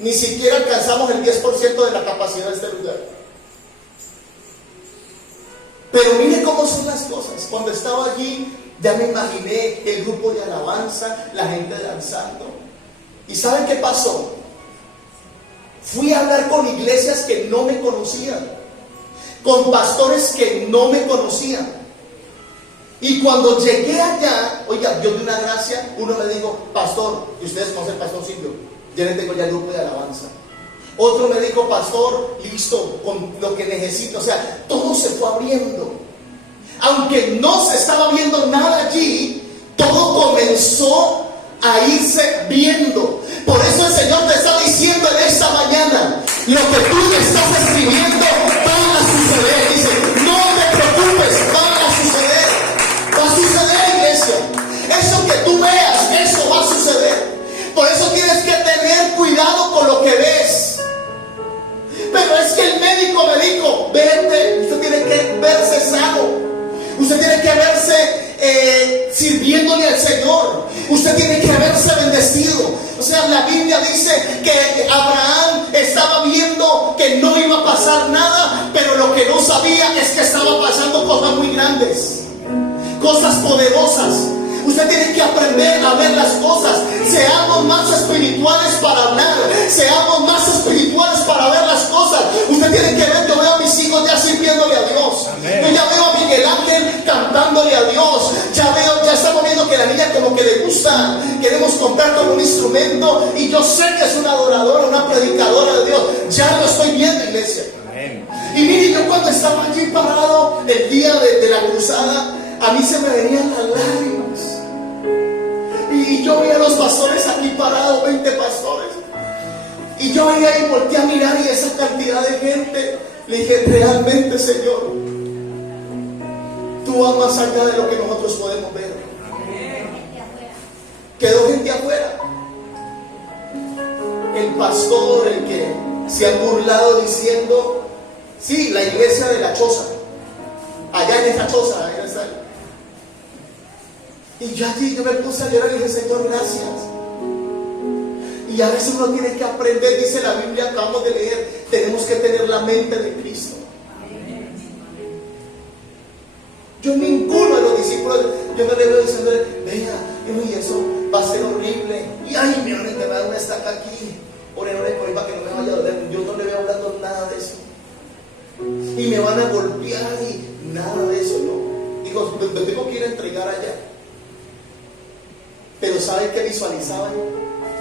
Ni siquiera alcanzamos el 10% de la capacidad de este lugar. Pero mire cómo son las cosas. Cuando estaba allí, ya me imaginé el grupo de alabanza, la gente danzando. ¿Y saben qué pasó? Fui a hablar con iglesias que no me conocían, con pastores que no me conocían. Y cuando llegué allá, oiga, Dios de una gracia, uno me dijo, pastor, y ustedes conocen al pastor Silvio, yo le tengo ya el grupo de alabanza. Otro me dijo, pastor, listo, con lo que necesito. O sea, todo se fue abriendo. Aunque no se estaba viendo nada allí, todo comenzó a irse viendo. Por eso el Señor te está diciendo en esta mañana, lo que tú le estás escribiendo va a suceder. Dice, no te preocupes, va a suceder. Va a suceder, iglesia. Eso que tú veas, eso va a suceder. Por eso tienes que tener cuidado con lo que ves. Pero es que el médico me dijo, vete, usted tiene que verse sano. Usted tiene que verse sirviéndole al Señor. Usted tiene que verse bendecido. O sea, la Biblia dice que Abraham estaba viendo que no iba a pasar nada, pero lo que no sabía es que estaba pasando cosas muy grandes, cosas poderosas. Usted tiene que aprender a ver las cosas. Seamos más espirituales para hablar. Seamos más espirituales para ver las cosas. Usted tiene que ver, yo veo a mis hijos ya sirviéndole a Dios. Amén. Yo ya veo a Miguel Ángel cantándole a Dios. Ya estamos viendo que la niña como que le gusta. Queremos comprar como un instrumento. Y yo sé que es una adoradora, una predicadora de Dios. Ya lo estoy viendo, iglesia. Amén. Amén. Y mire, yo cuando estaba allí parado el día de la cruzada, a mí se me venían las lágrimas. Y yo veía a los pastores aquí parados, 20 pastores. Y yo veía y volteé a mirar y esa cantidad de gente. Le dije, realmente, Señor, tú vas más allá de lo que nosotros podemos ver. Quedó gente afuera. El pastor, el que se ha burlado diciendo, sí, la iglesia de la choza, allá en esa choza, ahí está. Y yo allí me puse a llorar y dije, Señor, gracias. Y a veces uno tiene que aprender, dice la Biblia, acabamos de leer, tenemos que tener la mente de Cristo. Yo me inculo a los discípulos, yo me veo diciendo, vea, y eso va a ser horrible. Y ay, mi hermano, te va a dar una estaca aquí. Ore por mí para que no me vaya a doler. Yo no le veo hablando nada de eso. Y me van a golpear y nada de eso, no. Digo, me tengo que ir a entregar allá. Pero ¿saben qué visualizaban?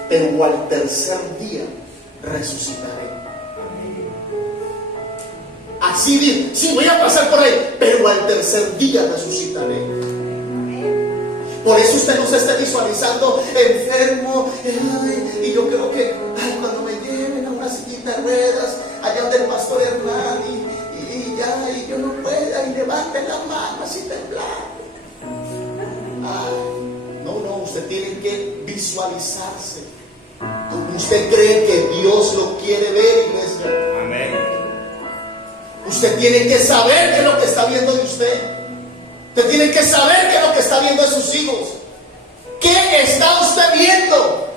Pero al tercer día resucitaré. Así bien, sí voy a pasar por ahí, pero al tercer día resucitaré. Por eso usted no se está visualizando enfermo. Ay, y yo creo que cuando me lleven a una sillita de ruedas, allá donde el pastor Hernán, y yo no pueda, y levanten las manos y temblar. No, usted tiene que visualizarse como usted cree que Dios lo quiere ver, iglesia. Amén. Usted tiene que saber qué es lo que está viendo de usted. Usted tiene que saber qué es lo que está viendo de sus hijos. ¿Qué está usted viendo?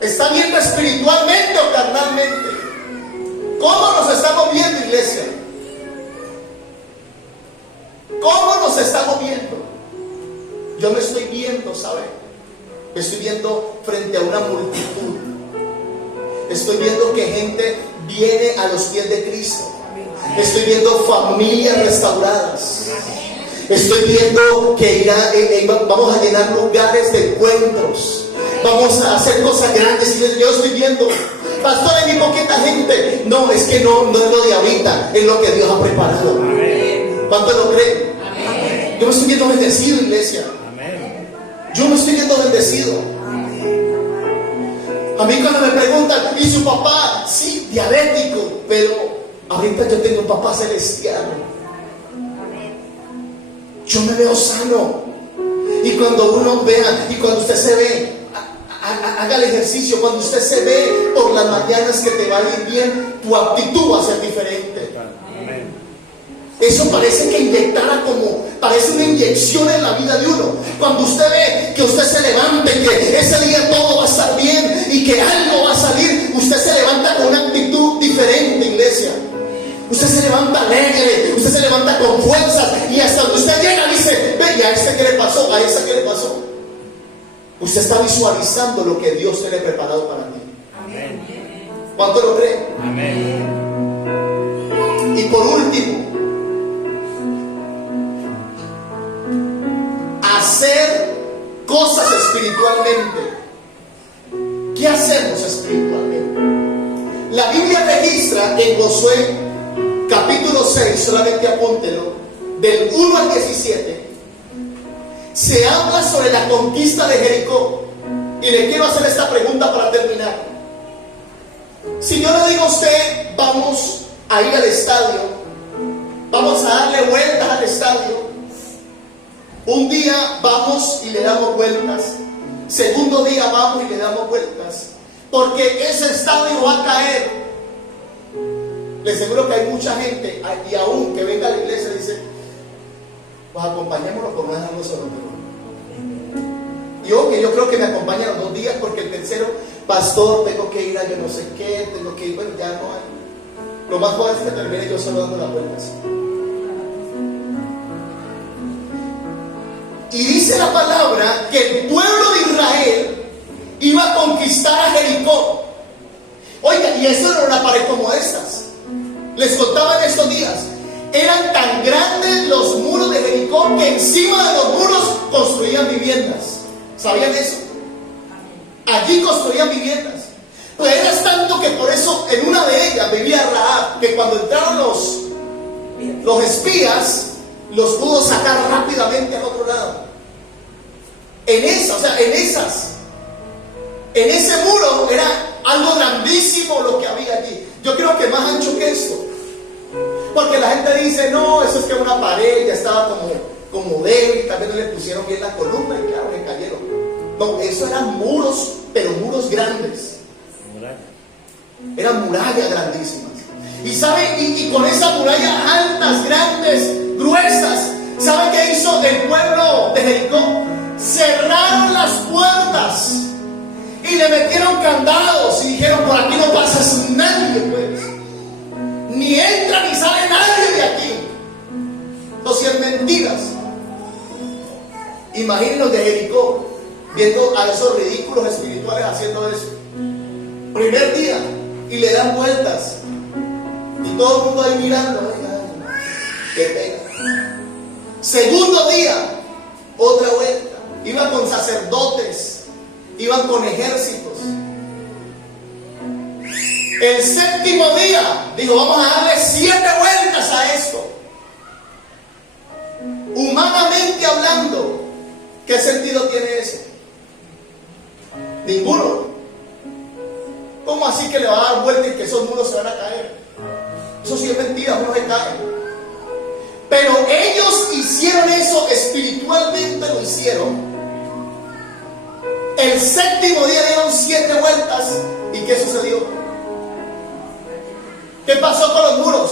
¿Está viendo espiritualmente o carnalmente? ¿Cómo nos estamos viendo, iglesia? ¿Cómo nos estamos viendo? Yo me estoy viendo, ¿sabe? Me estoy viendo frente a una multitud. Estoy viendo que gente viene a los pies de Cristo. Estoy viendo familias restauradas. Estoy viendo que vamos a llenar lugares de encuentros. Vamos a hacer cosas grandes. Y yo estoy viendo, pastor, hay muy poquita gente. No, es que no es lo de ahorita, es lo que Dios ha preparado. ¿Cuánto lo creen? Yo me estoy viendo bendecido, iglesia. Yo me estoy viendo bendecido. A mí cuando me preguntan, ¿y su papá? Sí, diabético, pero ahorita yo tengo un papá celestial. Yo me veo sano. Y cuando uno vea, y cuando usted se ve, haga el ejercicio. Cuando usted se ve por las mañanas que te va a ir bien, tu actitud va a ser diferente. Eso parece que parece una inyección en la vida de uno. Cuando usted ve que usted se levante, que ese día todo va a estar bien y que algo va a salir, usted se levanta con una actitud diferente, iglesia. Usted se levanta alegre, usted se levanta con fuerzas, y hasta donde usted llega dice, ve, ¿a este qué le pasó? ¿A esa qué le pasó? Usted está visualizando lo que Dios tiene preparado para ti. Amén. ¿Cuánto lo cree? Amén. Y por último, hacer cosas espiritualmente. ¿Qué hacemos espiritualmente? La Biblia registra en Josué capítulo 6, solamente apúntelo, del 1 al 17, se habla sobre la conquista de Jericó. Y le quiero hacer esta pregunta para terminar. Si yo le digo a usted, vamos a ir al estadio, vamos a darle vueltas al estadio, un día vamos y le damos vueltas, segundo día vamos y le damos vueltas, porque ese estadio va a caer. Les aseguro que hay mucha gente, y aún que venga a la iglesia y dice, pues acompañémonos por no dejarnos solos. Yo creo que me acompañan los 2 días, porque el tercero, pastor, tengo que ir a yo no sé qué, tengo que ir, bueno, ya no hay. Lo más joven es que termine yo solo dando las vueltas. Y dice la palabra que el pueblo de Israel iba a conquistar a Jericó. Oiga, y eso no era una pared como estas. Les contaba en estos días, eran tan grandes los muros de Jericó que encima de los muros construían viviendas. ¿Sabían eso? Allí construían viviendas. Pues era tanto que por eso en una de ellas vivía Rahab, que cuando entraron los espías, los pudo sacar rápidamente al otro lado. En ese muro era algo grandísimo lo que había allí. Yo creo que más ancho que esto. Porque la gente dice, no, eso es que una pared ya estaba como débil, tal vez no le pusieron bien la columna y claro, le cayeron. No, eso eran muros, pero muros grandes. Eran murallas grandísimas. Y ¿sabe? Y con esas murallas altas, grandes, gruesas, ¿sabe qué hizo el pueblo de Jericó? Cerraron las puertas y le metieron candados y dijeron, por aquí no pasas nadie, pues. Ni entra ni sale nadie de aquí. No sean mentiras. Imagínenos de Jericó viendo a esos ridículos espirituales haciendo eso. Primer día y le dan vueltas y todo el mundo ahí mirando. ¡Qué pena! Segundo día, otra vuelta. Iban con sacerdotes, iban con ejércitos. El séptimo día, digo, vamos a darle 7 vueltas a esto. Humanamente hablando, ¿qué sentido tiene eso? Ninguno. ¿Cómo así que le va a dar vuelta y que esos muros se van a caer? Eso sí es mentira, uno se cae. Pero ellos hicieron eso, espiritualmente lo hicieron. El séptimo día dieron 7 vueltas. ¿Y qué sucedió? ¿Qué pasó con los muros?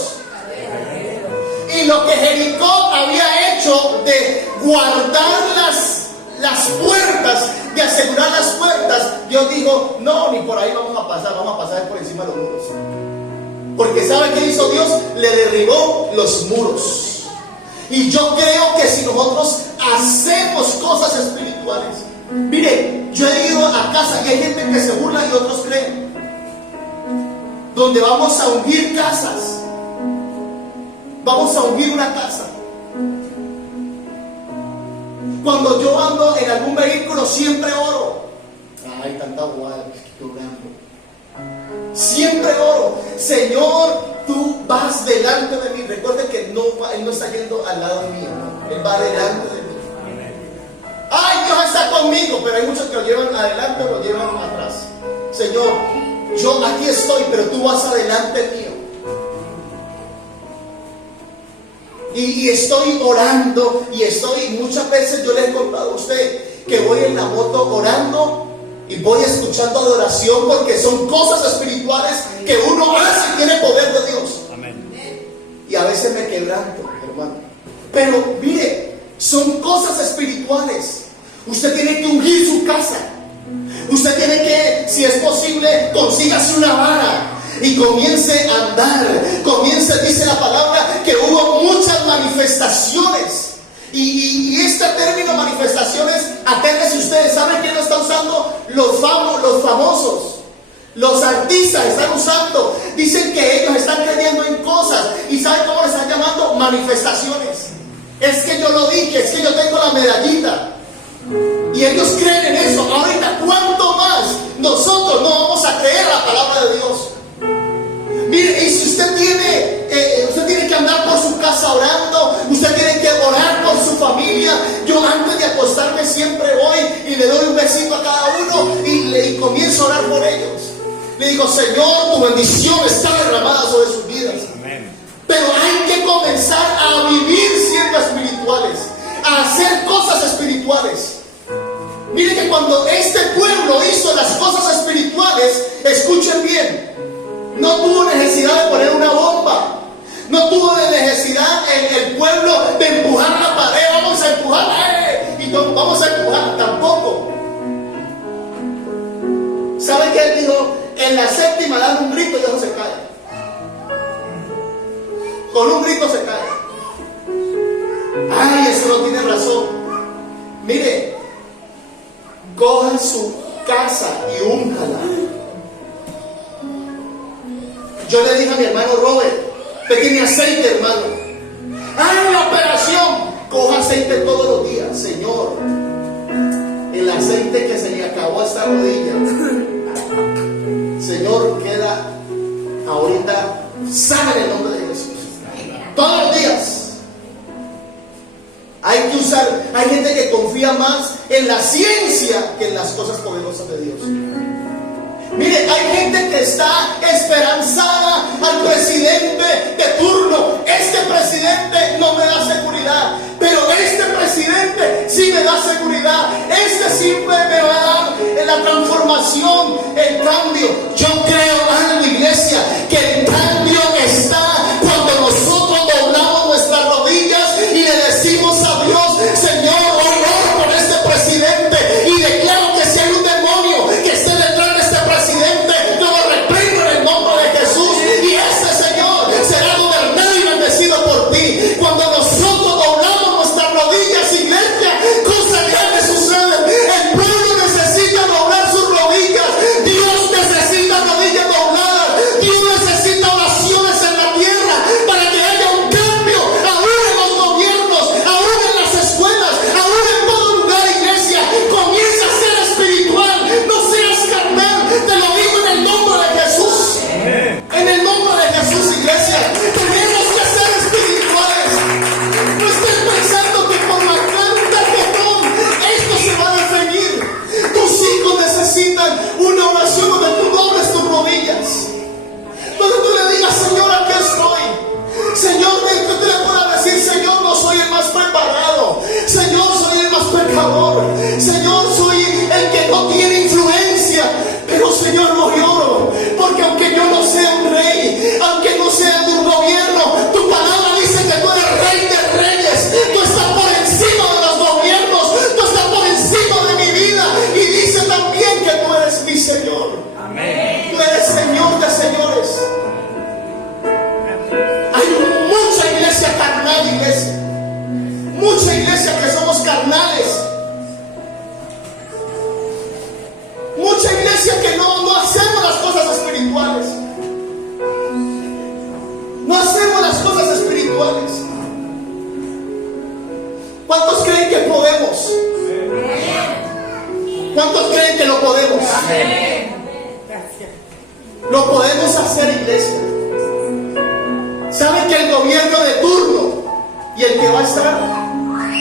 Y lo que Jericó había hecho de guardar las puertas, de asegurar las puertas, Dios dijo, no, ni por ahí vamos a pasar por encima de los muros. Porque ¿sabe qué hizo Dios? Le derribó los muros. Y yo creo que si nosotros hacemos cosas espirituales, mire, yo he ido a casa y hay gente que se burla y otros creen, donde vamos a ungir casas, vamos a ungir una casa. Cuando yo ando en algún vehículo siempre oro. Ay, tanta guada, estoy orando. Siempre oro. Señor, tú vas delante de mí. Recuerde que Él no está yendo al lado mío, no. Él va delante de mí. Ay, Dios está conmigo, pero hay muchos que lo llevan adelante o lo llevan atrás. Señor, yo aquí estoy, pero tú vas adelante mío. Y estoy orando y muchas veces yo le he contado a usted que voy en la moto orando y voy escuchando adoración, porque son cosas espirituales que uno hace y tiene poder de Dios. Amén. Y a veces me quebranto, hermano. Pero mire, son cosas espirituales. Usted tiene que ungir su casa. Usted tiene que, si es posible, consígase una vara y comience a andar. Dice la palabra que hubo muchas manifestaciones. Y este término manifestaciones, aténganse ustedes, ¿saben quién lo está usando? Los famosos, los artistas están usando. Dicen que ellos están creyendo en cosas. ¿Y saben cómo le están llamando? Manifestaciones. Es que yo lo dije, es que yo tengo la medallita. Y ellos creen en eso. Ahorita, ¿cuánto más nosotros no vamos a creer la palabra de Dios? Mire, y si usted tiene que andar por su casa orando, usted tiene que orar por su familia. Yo antes de acostarme siempre voy y le doy un besito a cada uno y comienzo a orar por ellos. Le digo, Señor, tu bendición está derramada sobre sus vidas. Amén. Pero hay que comenzar a vivir siendo espirituales, a hacer cosas espirituales. Mire que cuando este pueblo hizo las cosas espirituales, escuchen bien, no tuvo necesidad de poner una bomba, no tuvo necesidad el pueblo de empujar la pared, vamos a empujar, y no, vamos a empujar, tampoco. ¿Sabe qué él dijo? En la séptima dan un grito y eso se cae. Con un grito se cae. Ay, eso no tiene razón. Mire, cojan su casa y úngala. Yo le dije a mi hermano Robert, usted tiene aceite, hermano. ¡Ay, la operación! Coja aceite todos los días. Señor, el aceite que se le acabó a esta rodilla, Señor, sana en el nombre de Jesús. Todos los días. Hay gente que confía más en la ciencia que en las cosas poderosas de Dios. Mire, hay gente que está esperanzada al presidente de turno. Este presidente no me da seguridad, pero este presidente sí me da seguridad. Este sí me va a dar la transformación, el cambio. Yo creo algo, iglesia, que el cambio está cuando nosotros doblamos nuestras rodillas y le decimos a Dios: Señor, hoy oro por este presidente y declaro que si hay un demonio que esté detrás de este presidente, yo lo reprendo en el nombre de Jesús, y ese Señor será gobernado y bendecido por ti. Cuando nosotros doblamos nuestras rodillas, iglesia, cosas grandes suceden. El pueblo necesita doblar sus rodillas. Dios necesita rodillas dobladas. Dios necesita oraciones en la tierra para que haya un cambio, aún en los gobiernos, aún en las escuelas, aún en todo lugar, iglesia. Comienza a ser espiritual, no seas carnal. Te lo digo en el nombre de Jesús. En el nombre de Jesús, iglesia. Tenemos que ser espirituales. No estés pensando que por marcar un tarjetón esto se va a definir. Tus hijos necesitan una oración donde tú dobles tus rodillas, donde tú le digas: Señor, aquí estoy. Señor, que tú le puedas decir: Señor, no soy el más preparado. Señor, soy el más pecador. Señor, soy el que no tiene influencia. Pero Señor, no lloro, porque aunque yo no sea un rey, aunque no sea de un gobierno, tu palabra dice que tú eres rey de reyes. Tú estás por encima de los gobiernos, tú estás por encima de mi vida. Y dice también que tú eres mi Señor. Amén. Tú eres Señor de señores. Hay mucha iglesia carnal, iglesia. Mucha iglesia que somos carnales. Mucha iglesia que no hacemos las cosas espirituales. No hacemos las cosas espirituales. ¿Cuántos creen que podemos? ¿Cuántos creen que lo podemos? Lo podemos hacer, iglesia. ¿Saben que el gobierno de turno y el que va a estar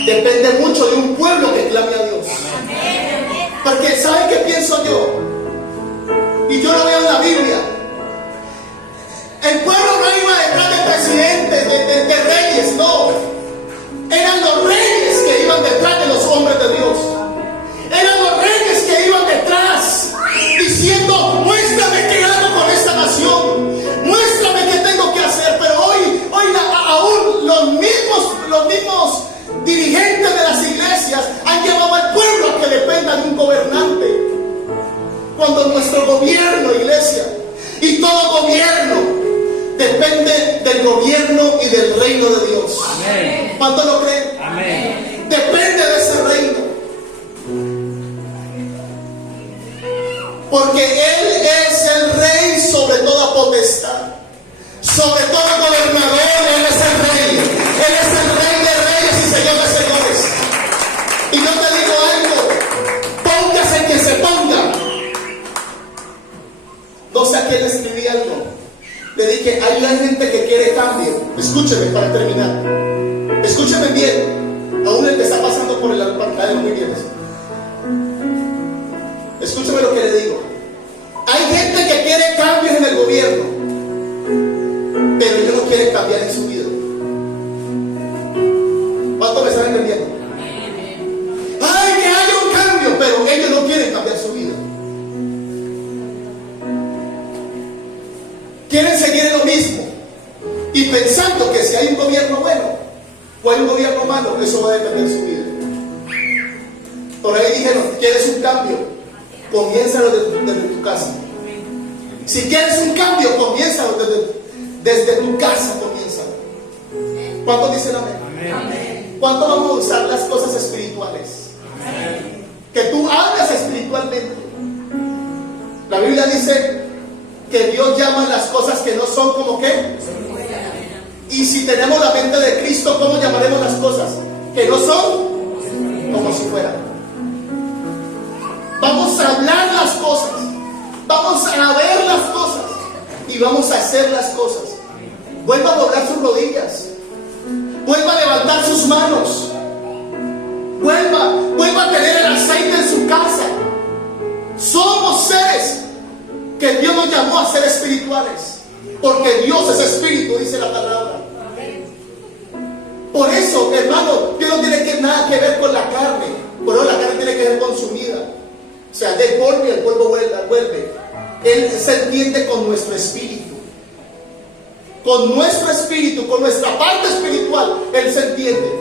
depende mucho de un pueblo que clame a Dios? Porque ¿saben qué pienso yo? Y yo lo veo en la Biblia. El pueblo no iba detrás de presidentes, de reyes, no. Eran los reyes que iban detrás de los hombres de Dios. Eran los reyes que iban detrás, diciendo: muéstrame qué hago con esta nación, muéstrame qué tengo que hacer. Pero hoy aún los mismos dirigentes de las iglesias han llevado al pueblo a que dependa de un gobernante, cuando nuestro gobierno, iglesia, y todo gobierno depende del gobierno y del reino de Dios. Amén. ¿Cuánto lo creen? Amén. Depende de ese reino, porque Él es el rey sobre toda potestad, sobre todo gobernador. Él es el rey. Él es el rey de reyes y señor de señores. Y yo te digo algo: póngase quien se ponga. No sé a quién le escribí algo. Le dije: hay una gente que quiere cambio. Escúcheme para terminar. Escúcheme bien. Aún el que está pasando por el pantalla muy bien. Escúcheme lo que le digo. Hay gente que quiere cambios en el gobierno, pero ellos no quieren cambiar en su vida. ¿Cuánto me están entendiendo? Ay, que haya un cambio, pero ellos no quieren cambiar su vida. Quieren seguir en lo mismo y pensando que si hay un gobierno bueno o hay un gobierno malo, eso va a depender de su vida. Por ahí dijeron: ¿quieres un cambio? Comiénzalo desde tu casa. Si quieres un cambio, comiénzalo desde tu casa. Comiénzalo. ¿Cuántos dicen amén? Amén. ¿Cuánto vamos a usar las cosas espirituales? Amén. Que tú hagas espiritualmente. La Biblia dice que Dios llama las cosas que no son como qué. Y si tenemos la mente de Cristo, ¿cómo llamaremos las cosas que no son? Como si fueran. Vamos a hablar las cosas, vamos a ver las cosas y vamos a hacer las cosas Vuelva a doblar sus rodillas. Vuelva a levantar sus manos. Vuelva a tener el aceite en su casa. Somos seres que Dios nos llamó a ser espirituales. Porque Dios es espíritu, dice la palabra. Por eso, hermano, Dios no tiene nada que ver con la carne. Por eso la carne tiene que ser consumida. O sea, de polvo y el polvo vuelve. Él se entiende con nuestro espíritu. Con nuestro espíritu, con nuestra parte espiritual, Él se entiende.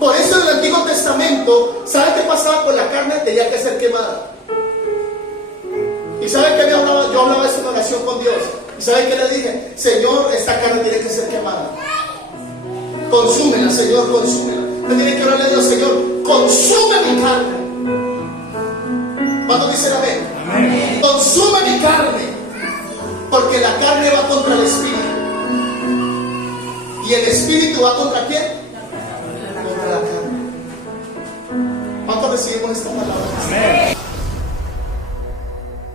Por eso en el Antiguo Testamento, ¿sabe qué pasaba con la carne? Tenía que ser quemada. ¿Y sabe qué yo hablaba de esa oración con Dios? ¿Y sabe qué le dije? Señor, esta carne tiene que ser quemada. Consúmela, Señor, consúmela. Usted tiene que orarle a Dios, Señor, consume mi carne. ¿Cuándo dicen amén? Amén. Consume mi carne. Porque la carne va contra el espíritu. ¿Y el espíritu va contra quién? Contra la carne. ¿Cuánto recibimos esta palabra? Amén.